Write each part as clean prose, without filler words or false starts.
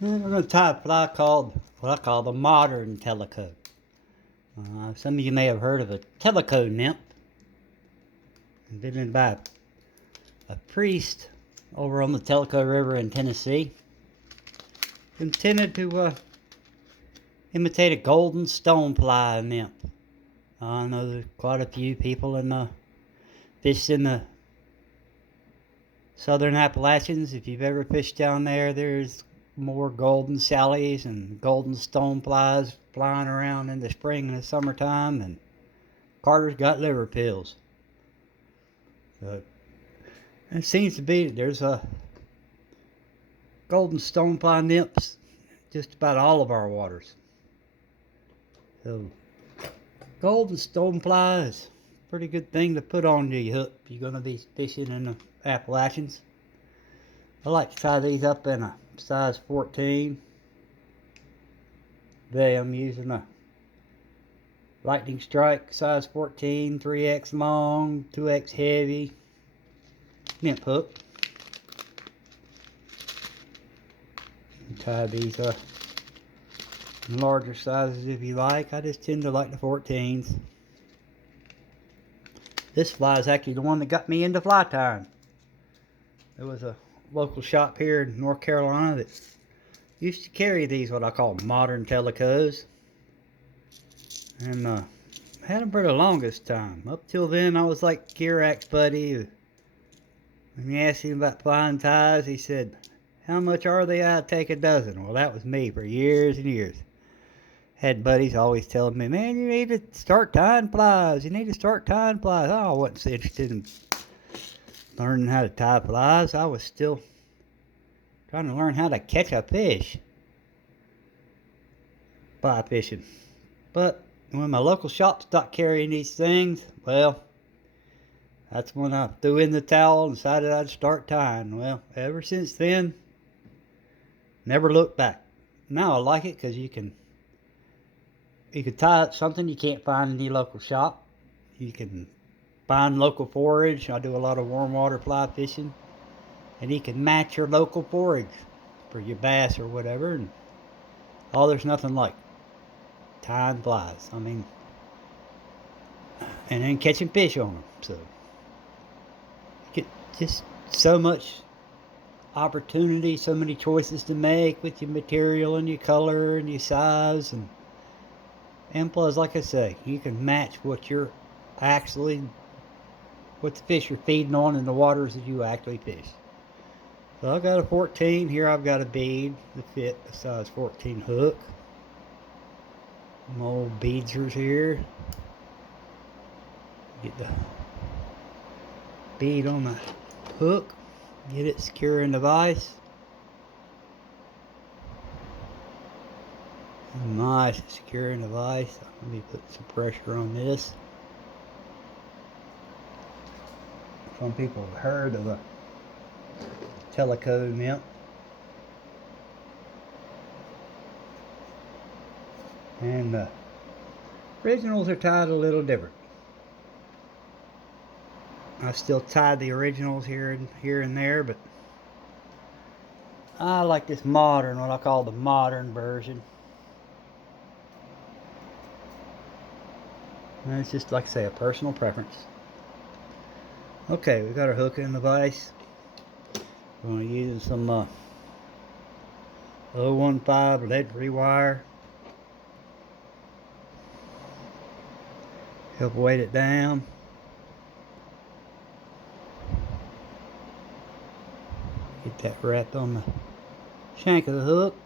Then we're going to tie a fly called what I call the modern Tellico. Some of you may have heard of a Tellico Nymph, invented by a priest over on the Tellico River in Tennessee. Intended to imitate a golden stonefly nymph. I know there's quite a few people fished in the southern Appalachians. If you've ever fished down there, there's more golden sallies and golden stoneflies flying around in the spring and the summertime, and Carter's got liver pills. But it seems to be that there's a golden stonefly nymphs just about all of our waters. So golden stonefly is a pretty good thing to put on your hook if you're going to be fishing in the Appalachians. I like to tie these up in a size 14. Today I'm using a lightning strike size 14, 3x long, 2x heavy nymph hook. Tie these in larger sizes if you like. I just tend to like the 14s. This fly is actually the one that got me into fly tying. There was a local shop here in North Carolina that used to carry these, what I call modern Tellicos, and had them for the longest time. Up till then, I was like Kierak's buddy. When you asked him about flying ties, he said, "How much are they? I'd take a dozen." Well, that was me for years and years. Had buddies always telling me, "Man, you need to start tying flies. You need to start tying flies." I wasn't so interested in learning how to tie flies. I was still trying to learn how to catch a fish fly fishing. But when my local shop stopped carrying these things, well, that's when I threw in the towel and decided I'd start tying. Well, ever since then, never looked back. Now I like it because you can tie up something you can't find in your local shop. You can find local forage. I do a lot of warm water fly fishing, and you can match your local forage for your bass or whatever. And there's nothing like tying flies. I mean, and then catching fish on them. So you get just so much opportunity, so many choices to make with your material and your color and your size, and plus, like I say, you can match what the fish you're feeding on in the waters that you actually fish. So I've got a 14. Here I've got a bead to fit a size 14 hook. Some old beadsers here. Get the bead on the hook. Get it secure in the vise. Nice, secure in the vise. Let me put some pressure on this. Some people have heard of a Tellico Nymph. And the originals are tied a little different. I still tie the originals here and there, but I like this modern, what I call the modern version. And it's just, like I say, a personal preference. Okay, we got our hook in the vise. We're going to use some 015 lead-free wire. Help weight it down. Get that wrapped on the shank of the hook.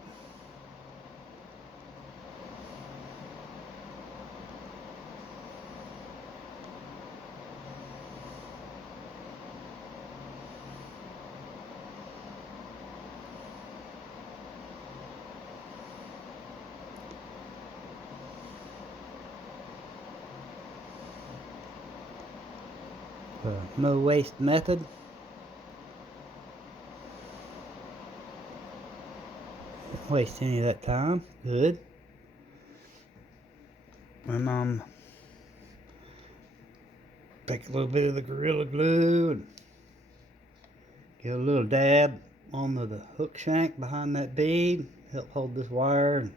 No waste method. Don't waste any of that time. Good. And take a little bit of the Gorilla Glue and get a little dab on the hook shank behind that bead, help hold this wire and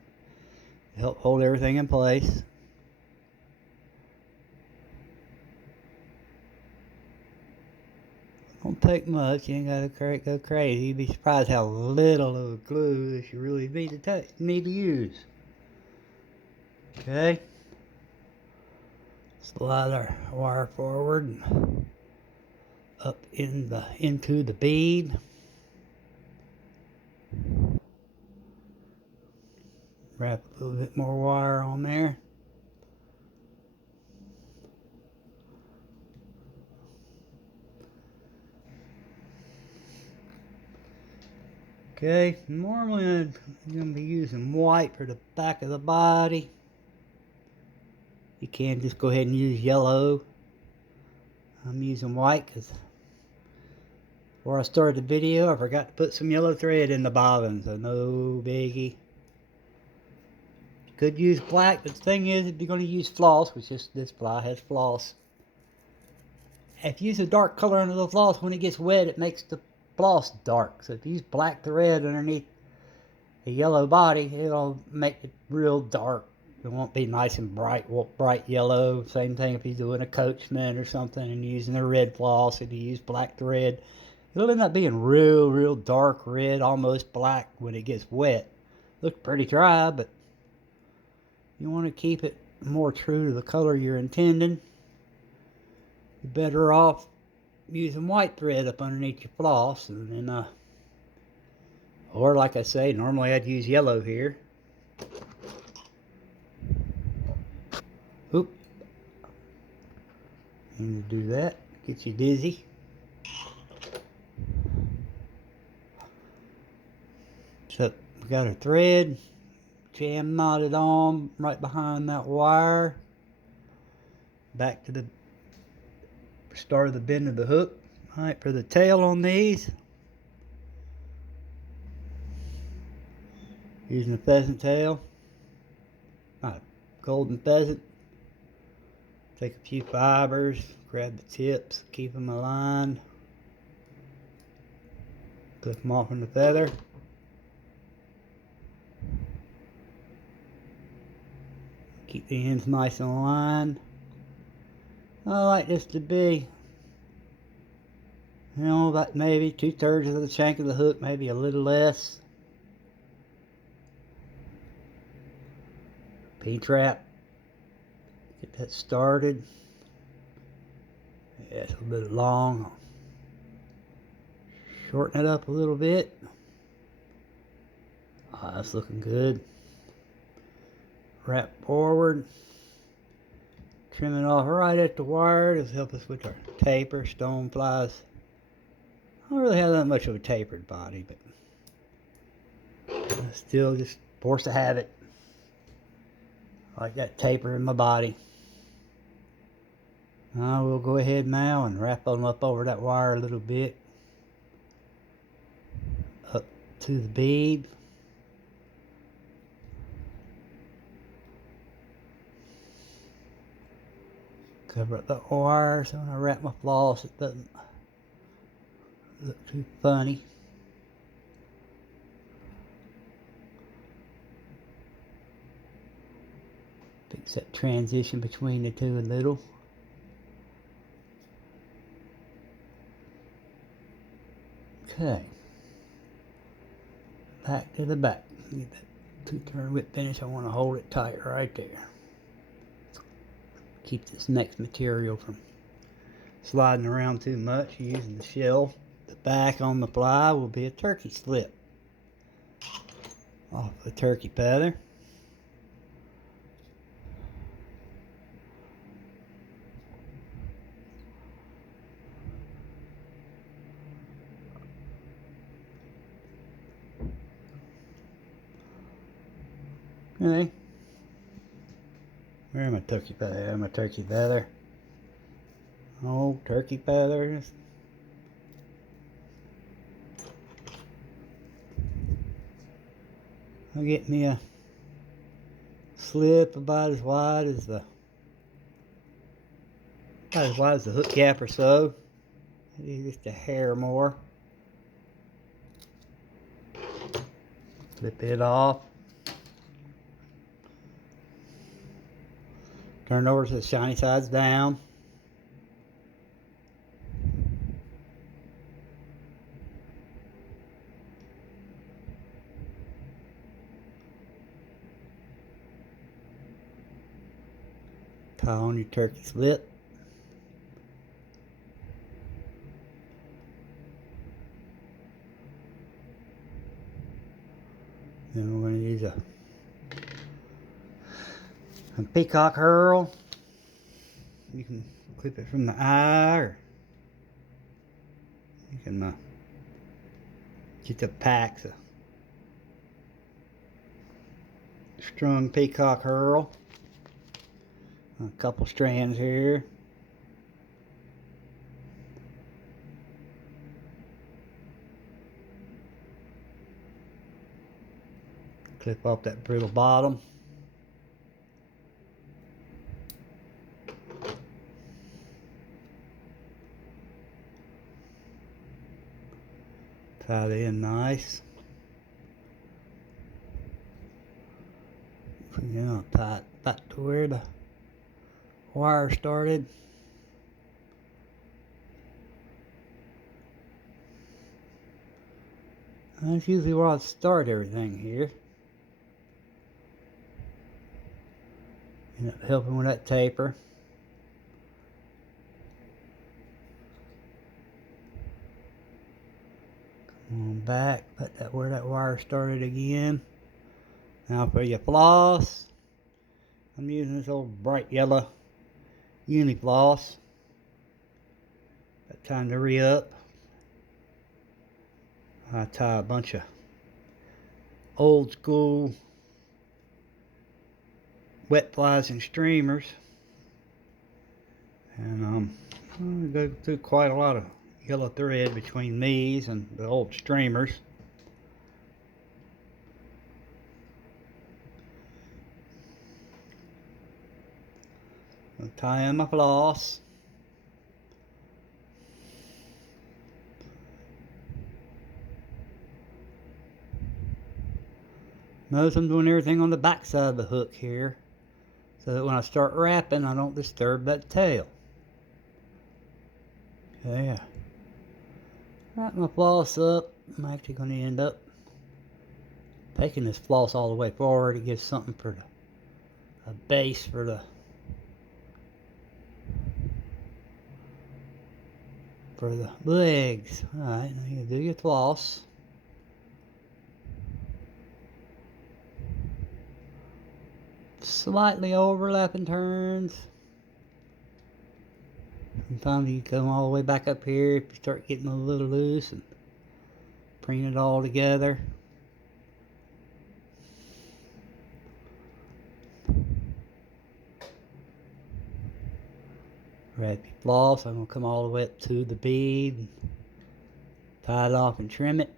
help hold everything in place. Don't take much. You ain't gotta go crazy. You'd be surprised how little of a glue that you really need to use. Okay. Slide our wire forward and up into the bead. Wrap a little bit more wire on there. Okay, normally I'm going to be using white for the back of the body. You can just go ahead and use yellow. I'm using white because before I started the video I forgot to put some yellow thread in the bobbin, so no biggie. You could use black, but the thing is, if you're going to use floss, which this fly has floss, if you use a dark color under the floss, when it gets wet it makes the floss dark. So if you use black thread underneath the yellow body, it'll make it real dark. It won't be nice and bright yellow. Same thing if you're doing a coachman or something and using a red floss. If you use black thread, it'll end up being real dark red, almost black when it gets wet. Looks pretty dry, but you want to keep it more true to the color you're intending. You're better off using white thread up underneath your floss, and then or like I say, normally I'd use yellow here. Oop. And do that, get you dizzy. So we got our thread jam knotted on right behind that wire. Back to the start of the bend of the hook. Alright, for the tail on these, using a pheasant tail, not a golden pheasant. Take a few fibers, grab the tips, keep them aligned, clip them off from the feather. Keep the ends nice and aligned. I like this to be, you know, about maybe 2/3 of the shank of the hook, maybe a little less. P-trap. Get that started. Yeah, it's a little long. Shorten it up a little bit. That's looking good. Wrap forward. Trim it off right at the wire to help us with our taper. Stoneflies. I don't really have that much of a tapered body, but still just forced to have it. I like that taper in my body. I will go ahead now and wrap them up over that wire a little bit. Up to the bead. Cover up the wire so when I wrap my floss it doesn't look too funny. Fix that transition between the two a little. Okay. Back to the back. Get that 2-turn whip finish. I want to hold it tight right there. Keep this next material from sliding around too much using the shell. The back on the fly will be a turkey slip off the turkey feather. Okay. Where am I turkey feather? I'm a turkey feather. Oh, turkey feathers. I'll get me a slip about as wide as the hook gap or so. Maybe just a hair more. Slip it off. Turn it over so the shiny side's down. Tie on your turkey slip. Then we're going to use a peacock herl. You can clip it from the eye, or you can get the packs of strung peacock herl. A couple strands here. Clip off that brittle bottom. Tie it in nice. Then I'll tie it back to where the wire started. That's usually where I start everything here. End up helping with that taper. Come on back, put that where that wire started again. Now for your floss, I'm using this old bright yellow uni floss. Got time to re-up. I tie a bunch of old school wet flies and streamers, and I'm going to go through quite a lot of yellow thread between these and the old streamers. I'll tie in my floss. Notice I'm doing everything on the back side of the hook here, so that when I start wrapping, I don't disturb that tail. Okay, wrap my floss up. I'm actually going to end up taking this floss all the way forward to give something for a base for the legs. Alright, now you do your floss. Slightly overlapping turns. Sometimes you come all the way back up here if you start getting a little loose, and bring it all together. Wrap your floss. I'm going to come all the way up to the bead, tie it off and trim it.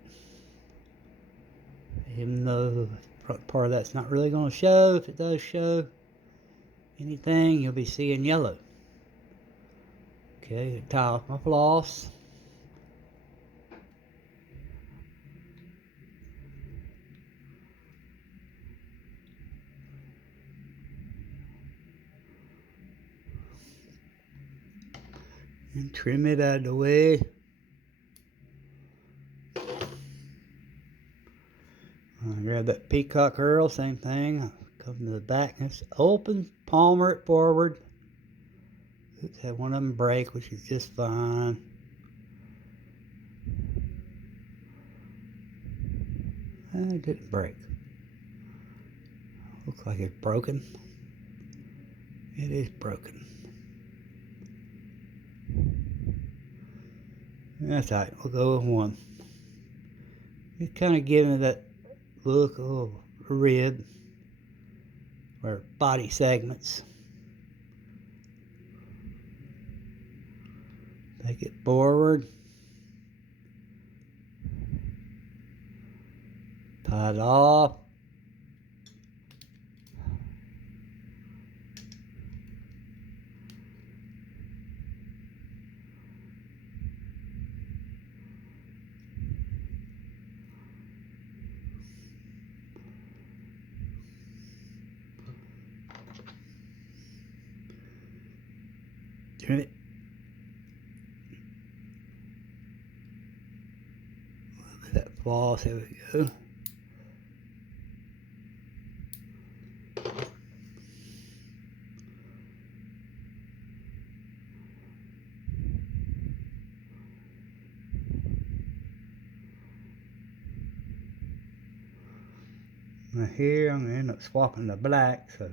Even though the front part of that's not really going to show, if it does show anything, you'll be seeing yellow. Okay, tie off my floss. And trim it out of the way. I grab that peacock herl, same thing. I come to the back, and it's open, palmer it forward. Oops, had one of them break, which is just fine. And it didn't break. Looks like it's broken. It is broken. That's all right, we'll go with one. Just kind of giving it that look of rib or body segments. Take it forward. Tie it off. Trim it. That floss, there we go. Now here I'm gonna end up swapping the black, so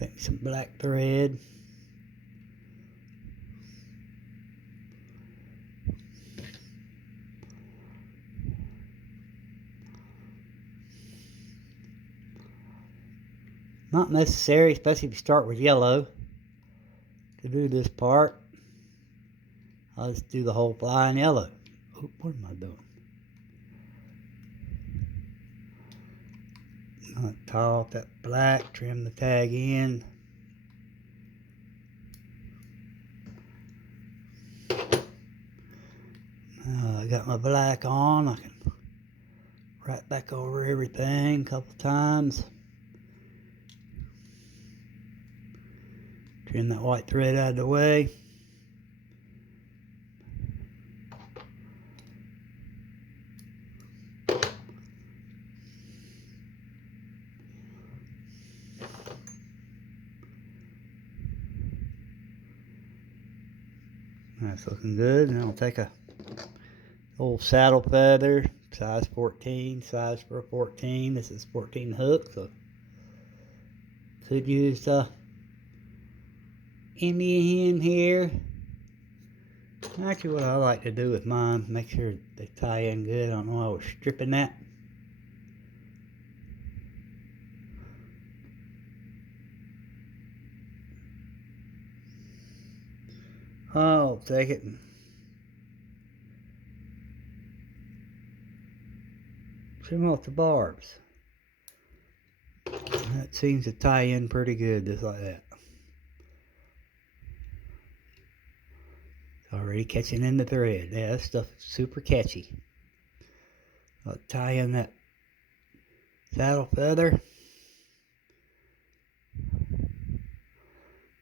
take some black thread. Not necessary, especially if you start with yellow, to do this part. I'll just do the whole fly in yellow. Oh, what am I doing? I'll tie off that black, trim the tag in. I got my black on. I can right back over everything a couple times. Trim that white thread out of the way. That's looking good. And I'll take a old saddle feather, size 14, size for a 14. This is 14 hook, so could use Indian here. Actually, what I like to do with mine, make sure they tie in good. I don't know why I was stripping that. I'll take it and trim off the barbs. That seems to tie in pretty good, just like that. It's already catching in the thread. Yeah, that stuff is super catchy. I'll tie in that saddle feather.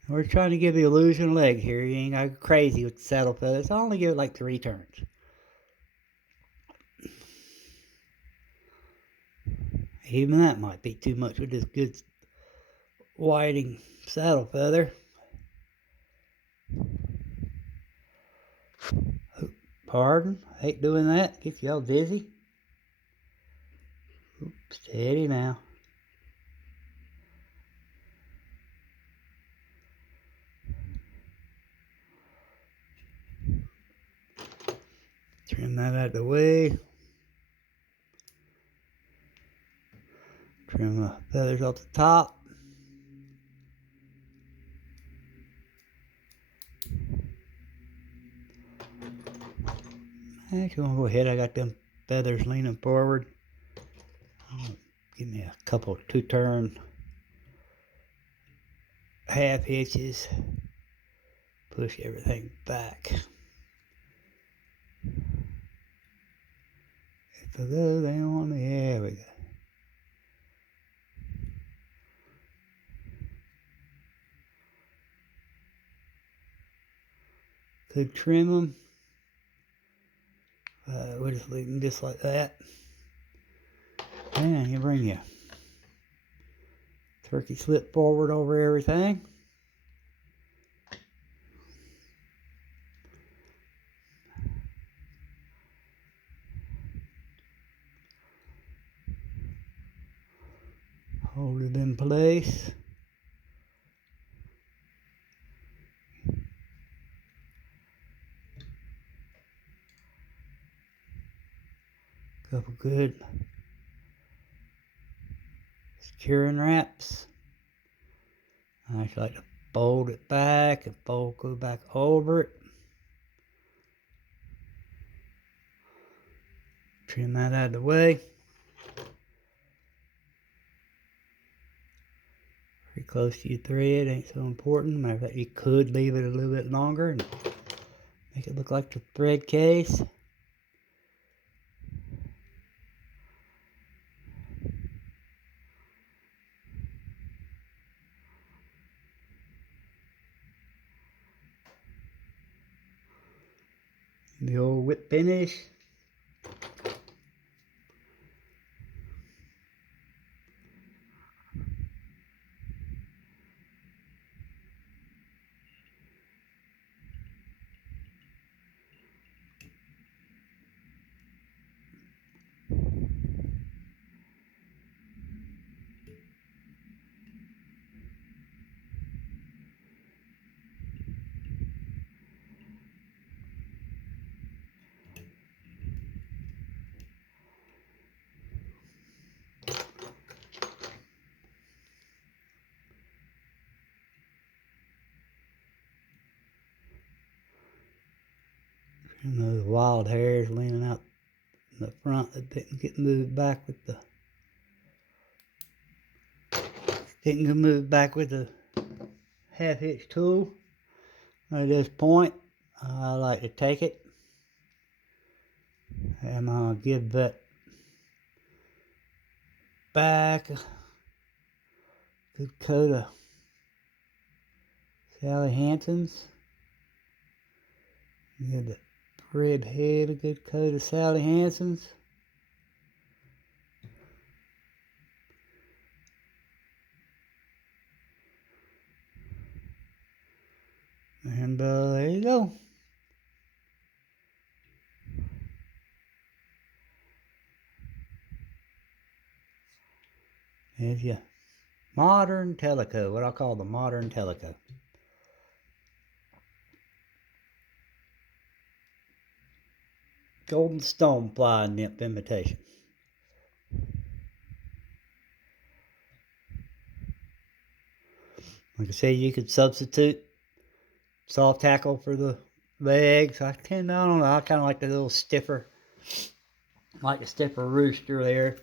We're trying to give the illusion of leg here. You ain't got to go crazy with the saddle feathers. I only give it like 3 turns. Even that might be too much with this good whiting saddle feather. Pardon, I hate doing that. Gets y'all dizzy. Oops, steady now. Trim that out of the way. Trim the feathers off the top. Actually, I'm gonna go ahead. I got them feathers leaning forward. Give me a couple 2-turn half hitches. Push everything back. If I go down, there we go. Could trim them. We'll just leave them just like that. And you bring your turkey slip forward over everything. Hold it in place. Couple good securing wraps. I just like to fold it back and go back over it. Trim that out of the way. Pretty close to your thread, ain't so important. Matter of fact, you could leave it a little bit longer and make it look like the thread case. The old whip finish. And those wild hairs leaning out in the front that didn't get moved back with the half hitch tool. At this point, I like to take it and I'll give that back a good coat of Sally Hansen's. Give the red head a good coat of Sally Hansen's. And there you go. There's your modern Tellico, what I call the modern Tellico. Golden stonefly nymph imitation. Like I say, you could substitute soft tackle for the legs. I don't know, I kind of like the little stiffer, like the stiffer rooster there.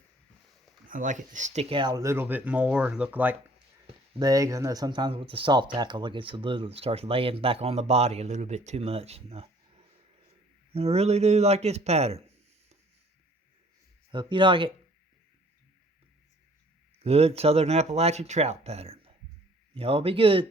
I like it to stick out a little bit more, look like legs. I know sometimes with the soft tackle it gets it starts laying back on the body a little bit too much. I really do like this pattern. Hope you like it. Good Southern Appalachian trout pattern. Y'all be good.